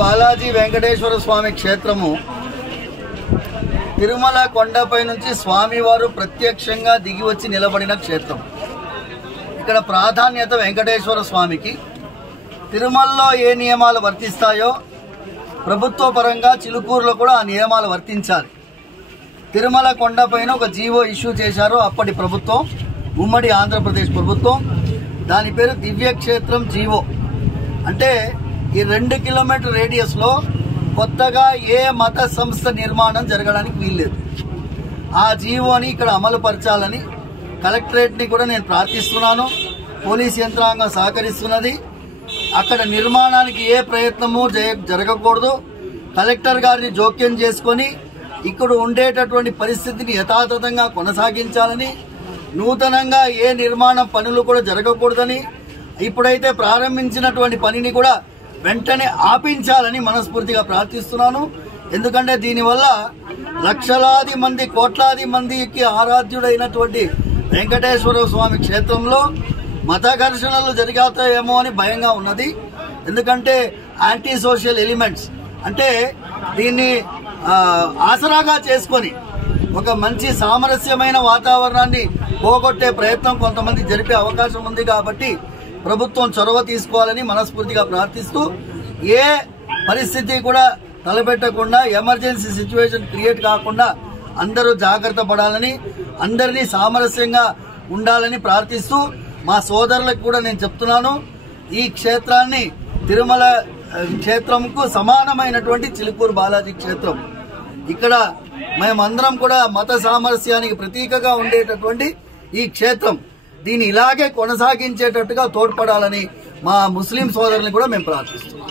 బాలాజీ వెంకటేశ్వర స్వామి క్షేత్రము తిరుమల కొండపై నుంచి స్వామివారు ప్రత్యక్షంగా దిగి వచ్చి నిలబడిన క్షేత్రం. ఇక్కడ ప్రాధాన్యత వెంకటేశ్వర స్వామికి. తిరుమలలో ఏ నియమాలు వర్తిస్తాయో ప్రభుత్వ పరంగా చిలుకూరులో కూడా ఆ నియమాలు వర్తించాలి. తిరుమల కొండపైన ఒక జీవో ఇష్యూ చేశారు అప్పటి ప్రభుత్వం, ఉమ్మడి ఆంధ్రప్రదేశ్ ప్రభుత్వం. దాని పేరు దివ్యక్షేత్రం జీవో. అంటే ఈ 2 కిలోమీటర్ రేడియస్ లో కొత్తగా ఏ మత సంస్థ నిర్మాణం జరగడానికి వీల్లేదు. ఆ జీవోని ఇక్కడ అమలు పరచాలని కలెక్టరేట్ ని కూడా నేను ప్రార్థిస్తున్నాను. పోలీస్ యంత్రాంగం సహకరిస్తున్నది. అక్కడ నిర్మాణానికి ఏ ప్రయత్నము జరగకూడదు. కలెక్టర్ గారిని జోక్యం చేసుకొని ఇక్కడ ఉండేటటువంటి పరిస్థితిని యథాతథంగా కొనసాగించాలని, నూతనంగా ఏ నిర్మాణ పనులు కూడా జరగకూడదని, ఇప్పుడైతే ప్రారంభించినటువంటి పనిని కూడా వెంటనే ఆపించాలని మనస్ఫూర్తిగా ప్రార్థిస్తున్నాను. ఎందుకంటే దీనివల్ల లక్షలాది మంది, కోట్లాది మందికి ఆరాధ్యుడైనటువంటి వెంకటేశ్వర స్వామి క్షేత్రంలో మత ఘర్షణలు జరుగుతాయేమో అని భయంగా ఉన్నది. ఎందుకంటే యాంటీ సోషల్ ఎలిమెంట్స్ అంటే దీన్ని ఆసరాగా చేసుకొని ఒక మంచి సామరస్యమైన వాతావరణాన్ని పోగొట్టే ప్రయత్నం కొంతమంది జరిపే అవకాశం ఉంది. కాబట్టి ప్రభుత్వం చొరవ తీసుకోవాలని మనస్ఫూర్తిగా ప్రార్థిస్తూ, ఏ పరిస్థితి కూడా తలపెట్టకుండా, ఎమర్జెన్సీ సిచ్యువేషన్ క్రియేట్ కాకుండా అందరూ జాగ్రత్త పడాలని, అందరినీ సామరస్యంగా ఉండాలని ప్రార్థిస్తూ, మా సోదరులకు కూడా నేను చెప్తున్నాను, ఈ క్షేత్రాన్ని తిరుమల క్షేత్రంకు సమానమైనటువంటి చిలుకూరు బాలాజీ క్షేత్రం. ఇక్కడ మేమందరం కూడా మత సామరస్యానికి ప్రతీకగా ఉండేటటువంటి ఈ క్షేత్రం, దీన్ని ఇలాగే కొనసాగించేటట్టుగా తోడ్పడాలని మా ముస్లిం సోదరులను కూడా మేము ప్రార్థిస్తున్నాం.